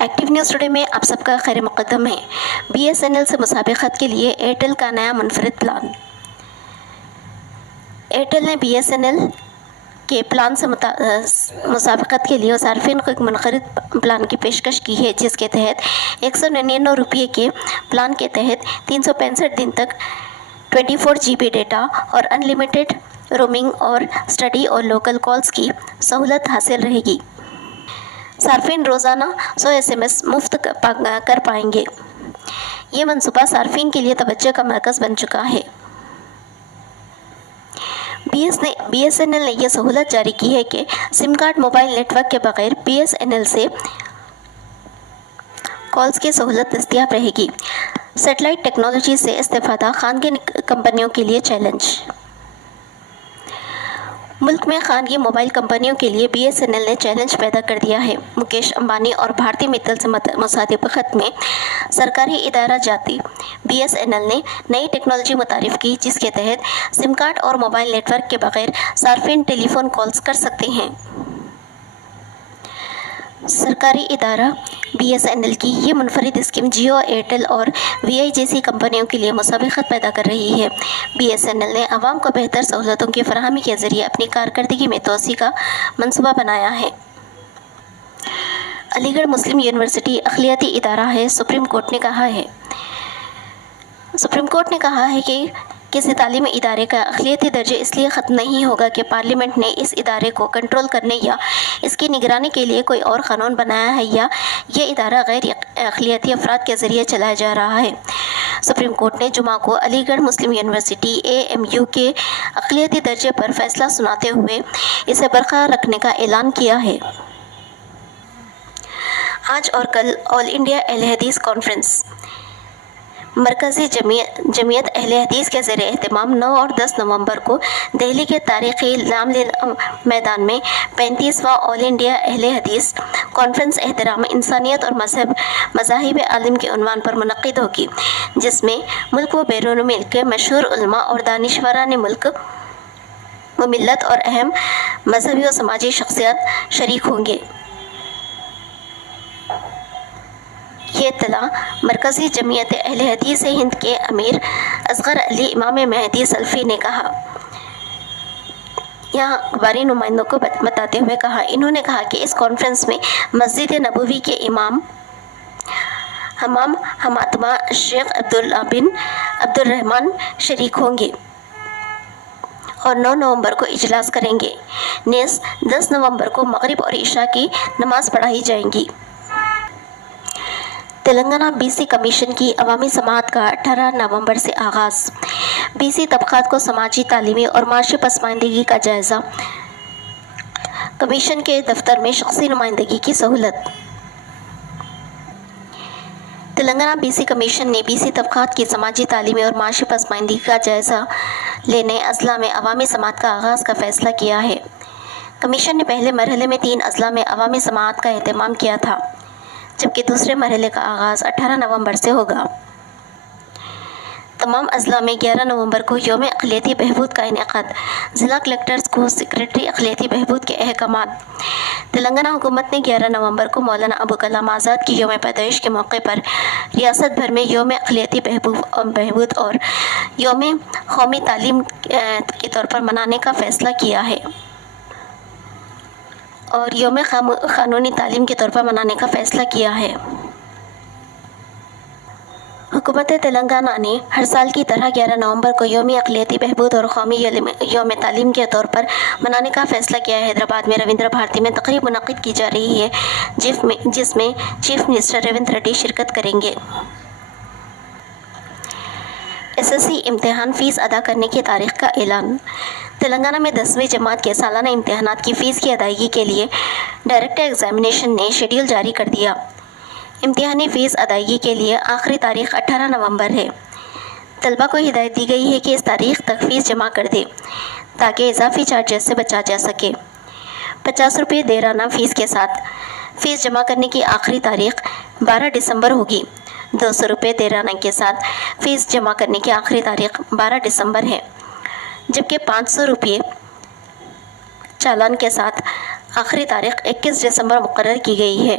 Active news today میں آپ سب کا خیر مقدم ہے۔ بی ایس این ایل سے مسابقت کے لیے ایئرٹیل کا نیا منفرد پلان۔ ایئرٹیل نے بی ایس این ایل کے پلان سے مسابقت کے لیے صارفین کو ایک منفرد پلان کی پیشکش کی ہے، جس کے تحت 199 روپے کے پلان کے تحت 365 دن تک 24 GB ڈیٹا اور ان لمیٹڈ رومنگ اور اسٹڈی اور لوکل کالز کی سہولت حاصل رہے گی۔ صارفین روزانہ 100 SMS مفت کر پائیں گے۔ یہ منصوبہ صارفین کے لیے توجہ کا مرکز بن چکا ہے۔ بی ایس این ایل نے یہ سہولت جاری کی ہے کہ سم کارڈ موبائل نیٹ ورک کے بغیر بی ایس این ایل سے کالز کی سہولت دستیاب رہے گی۔ سیٹلائٹ ٹیکنالوجی سے استفادہ خانگی کمپنیوں کے لیے چیلنج۔ ملک میں خانگی موبائل کمپنیوں کے لیے بی ایس این ایل نے چیلنج پیدا کر دیا ہے۔ مکیش امبانی اور بھارتی متل سے مصادقت میں سرکاری ادارہ جاتی بی ایس این ایل نے نئی ٹیکنالوجی متعارف کی، جس کے تحت سم کارڈ اور موبائل نیٹ ورک کے بغیر صارفین ٹیلی فون کالز کر سکتے ہیں۔ سرکاری ادارہ بی ایس این ایل کی یہ منفرد اسکیم جیو، ایئرٹیل اور وی آئی جیسی کمپنیوں کے لیے مسابقت پیدا کر رہی ہے۔ بی ایس این ایل نے عوام کو بہتر سہولتوں کی فراہمی کے ذریعے اپنی کارکردگی میں توسیع کا منصوبہ بنایا ہے۔ علی گڑھ مسلم یونیورسٹی اقلیتی ادارہ ہے۔ سپریم کورٹ نے کہا ہے کہ کسی تعلیمی ادارے کا اقلیتی درجہ اس لیے ختم نہیں ہوگا کہ پارلیمنٹ نے اس ادارے کو کنٹرول کرنے یا اس کی نگرانی کے لیے کوئی اور قانون بنایا ہے یا یہ ادارہ غیر اقلیتی افراد کے ذریعے چلایا جا رہا ہے۔ سپریم کورٹ نے جمعہ کو علی گڑھ مسلم یونیورسٹی AMU کے اقلیتی درجے پر فیصلہ سناتے ہوئے اسے برقرار رکھنے کا اعلان کیا ہے۔ آج اور کل آل انڈیا اہل حدیث کانفرنس۔ مرکزی جمعیت اہل حدیث کے زیر اہتمام 9 اور 10 نومبر کو دہلی کے تاریخی لام میدان میں 35واں آل انڈیا اہل حدیث کانفرنس احترام انسانیت اور مذاہب عالم کے عنوان پر منعقد ہوگی، جس میں ملک و بیرون ملک کے مشہور علماء اور دانشوران ملک و ملت اور اہم مذہبی و سماجی شخصیات شریک ہوں گے۔ یہ اطلاع مرکزی جمعیت اہل حدیث ہند کے امیر اصغر علی امام مہدی سلفی نے کہا۔ یہاں اخباری نمائندوں کو بتاتے ہوئے کہا، انہوں نے کہا کہ اس کانفرنس میں مسجد نبوی کے امام حماتمہ شیخ عبداللہ بن عبدالرحمن شریک ہوں گے اور 9 نومبر کو اجلاس کریں گے۔ نیز 10 نومبر کو مغرب اور عشاء کی نماز پڑھائی جائے گی۔ تلنگانہ بی سی کمیشن کی عوامی سماعت کا 18 نومبر سے آغاز۔ بی سی طبقات کو سماجی، تعلیمی اور معاشی پسماندگی کا جائزہ۔ کمیشن کے دفتر میں شخصی نمائندگی کی سہولت۔ تلنگانہ بی سی کمیشن نے بی سی طبقات کی سماجی، تعلیمی اور معاشی پسماندگی کا جائزہ لینے اضلاع میں عوامی سماعت کا آغاز کا فیصلہ کیا ہے۔ کمیشن نے پہلے مرحلے میں 3 اضلاع میں عوامی سماعت کا اہتمام کیا تھا، جبکہ دوسرے مرحلے کا آغاز 18 نومبر سے ہوگا۔ تمام اضلاع میں 11 نومبر کو یوم اقلیتی بہبود کا انعقاد۔ ضلع کلکٹرز کو سیکریٹری اقلیتی بہبود کے احکامات۔ تلنگانہ حکومت نے 11 نومبر کو مولانا ابوالکلام آزاد کی یوم پیدائش کے موقع پر ریاست بھر میں یوم اقلیتی بہبود اور یوم قومی تعلیم کے طور پر منانے کا فیصلہ کیا ہے اور یوم قانونی تعلیم کے طور پر منانے کا فیصلہ کیا ہے۔ حکومت تلنگانہ نے ہر سال کی طرح 11 نومبر کو یوم اقلیتی بہبود اور قومی یوم تعلیم کے طور پر منانے کا فیصلہ کیا ہے۔ حیدرآباد میں رویندر بھارتی میں تقریب منعقد کی جا رہی ہے، جس میں چیف منسٹر ریونت ریڈی شرکت کریں گے۔ SSC امتحان فیس ادا کرنے کی تاریخ کا اعلان۔ تلنگانہ میں 10ویں جماعت کے سالانہ امتحانات کی فیس کی ادائیگی کے لیے ڈائریکٹ ایگزامینیشن نے شیڈول جاری کر دیا۔ امتحانی فیس ادائیگی کے لیے آخری تاریخ 18 نومبر ہے۔ طلبہ کو ہدایت دی گئی ہے کہ اس تاریخ تک فیس جمع کر دیں تاکہ اضافی چارجز سے بچا جا سکے۔ 50 روپے دیرانہ فیس کے ساتھ فیس جمع کرنے کی آخری تاریخ 12 دسمبر ہوگی۔ 200 روپے دیرانہ کے ساتھ فیس جمع کرنے کی آخری تاریخ 12 دسمبر ہے، جبکہ 500 روپے چالان کے ساتھ آخری تاریخ 21 دسمبر مقرر کی گئی ہے۔